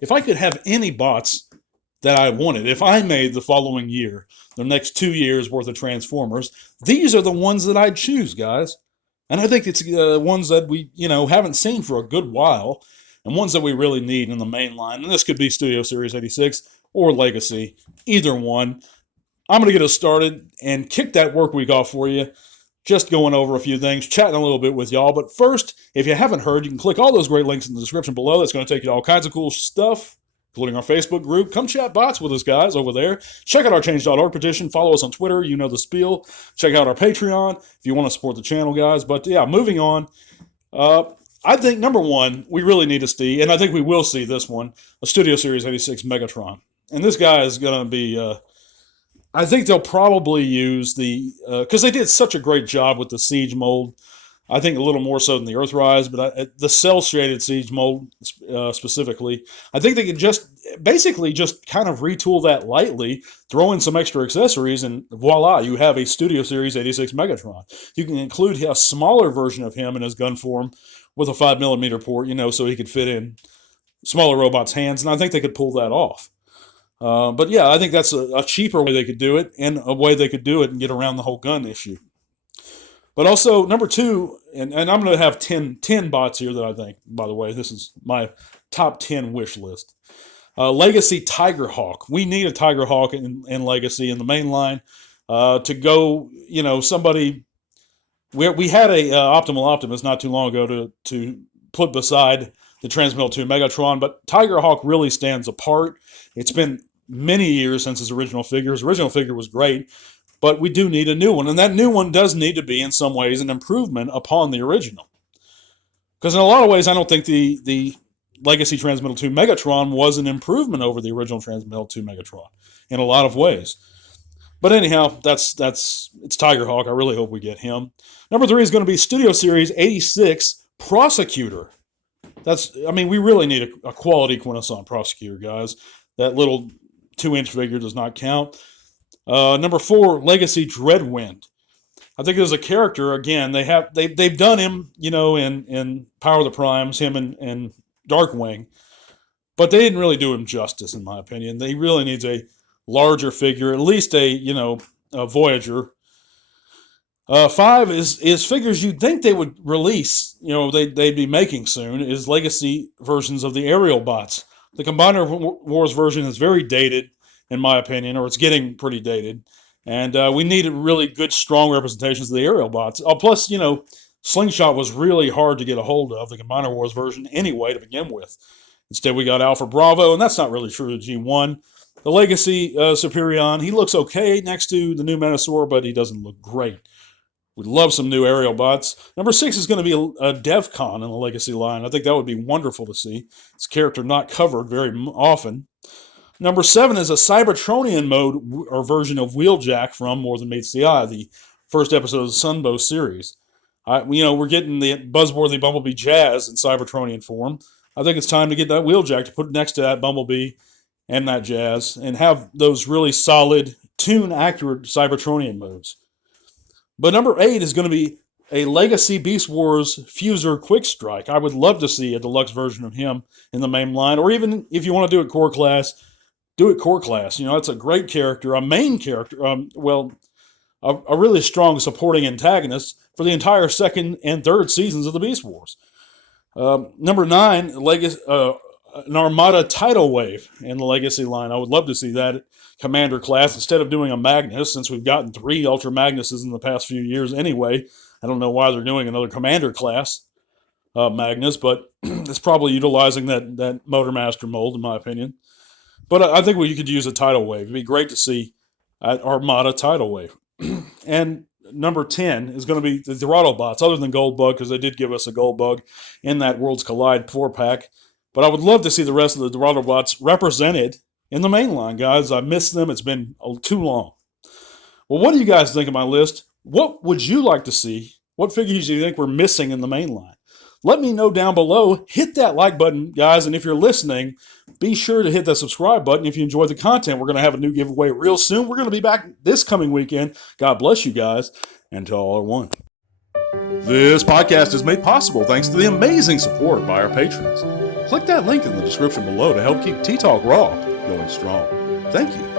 if I could have any bots that I wanted, if I made the following year, the next 2 years worth of Transformers, these are the ones that I'd choose, guys. And I think it's ones that we, haven't seen for a good while, and ones that we really need in the main line. And this could be Studio Series 86 or Legacy, either one. I'm going to get us started and kick that work week off for you. Just going over a few things, chatting a little bit with y'all. But first, if you haven't heard, you can click all those great links in the description below. That's going to take you to all kinds of cool stuff, including our Facebook group. Come chat bots with us, guys, over there. Check out our change.org petition. Follow us on Twitter. You know the spiel. Check out our Patreon if you want to support the channel, guys. But yeah, moving on. I think, number one, we really need to see, and I think we will see this one, a Studio Series 86 Megatron. And this guy is going to be... I think they'll probably use because they did such a great job with the Siege mold. I think a little more so than the Earthrise, but the cell-shaded Siege mold specifically. I think they can just kind of retool that lightly, throw in some extra accessories, and voila, you have a Studio Series 86 Megatron. You can include a smaller version of him in his gun form with a 5mm port, so he could fit in smaller robots' hands, and I think they could pull that off. But yeah, I think that's a cheaper way they could do it, and a way they could do it and get around the whole gun issue. But also, number two, and I'm going to have 10 bots here that I think, by the way, this is my top 10 wish list. Legacy Tigerhawk. We need a Tigerhawk in Legacy in the main line to go, somebody... We had a Optimal Optimus not too long ago to put beside the Transmetal 2 Megatron, but Tigerhawk really stands apart. It's been many years since his original figure. His original figure was great, but we do need a new one, and that new one does need to be, in some ways, an improvement upon the original. Because in a lot of ways, I don't think the Legacy Transmetal 2 Megatron was an improvement over the original Transmetal 2 Megatron, in a lot of ways. But anyhow, it's Tigerhawk. I really hope we get him. Number 3 is going to be Studio Series 86 Prosecutor. We really need a quality Quintesson Prosecutor, guys. That little 2-inch figure does not count. Number 4, Legacy Dreadwind. I think there's a character, again, they've done him, in Power of the Primes, him and Darkwing, but they didn't really do him justice, in my opinion. They really needs a larger figure, at least a Voyager. 5 is figures you'd think they would release, they'd be making soon, is Legacy versions of the aerial bots. The Combiner Wars version is very dated, in my opinion, or it's getting pretty dated. And we need really good, strong representations of the aerial bots. Plus, Slingshot was really hard to get a hold of, the Combiner Wars version anyway, to begin with. Instead, we got Alpha Bravo, and that's not really true to G1. The Legacy Superion, he looks okay next to the new Menasor, but he doesn't look great. We'd love some new aerial bots. Number 6 is going to be a DevCon in the Legacy line. I think that would be wonderful to see. This character not covered very often. Number 7 is a Cybertronian mode or version of Wheeljack from More Than Meets the Eye, the first episode of the Sunbow series. We're getting the buzzworthy Bumblebee Jazz in Cybertronian form. I think it's time to get that Wheeljack to put next to that Bumblebee and that Jazz and have those really solid, tune-accurate Cybertronian modes. But number 8 is going to be a Legacy Beast Wars Fuser Quick Strike. I would love to see a deluxe version of him in the main line, or even if you want to do it core class, do it core class. It's a great character, a main character, a really strong supporting antagonist for the entire second and third seasons of the Beast Wars. Number 9, an Armada Tidal Wave in the Legacy line. I would love to see that Commander class instead of doing a Magnus, since we've gotten 3 Ultra Magnuses in the past few years anyway. I don't know why they're doing another Commander class Magnus, but it's probably utilizing that Motormaster mold, in my opinion. But I think you could use a Tidal Wave. It'd be great to see Armada Tidal Wave. And number 10 is going to be the Dorado bots, other than Goldbug, because they did give us a Goldbug in that Worlds Collide 4-pack. But I would love to see the rest of the Dorado bots represented in the main line, guys. I miss them. It's been too long. Well, what do you guys think of my list? What would you like to see? What figures do you think we're missing in the main line? Let me know down below. Hit that like button, guys. And if you're listening, be sure to hit that subscribe button if you enjoyed the content. We're going to have a new giveaway real soon. We're going to be back this coming weekend. God bless you guys. And to all are one. This podcast is made possible thanks to the amazing support by our patrons. Click that link in the description below to help keep Tea Talk Raw going strong. Thank you.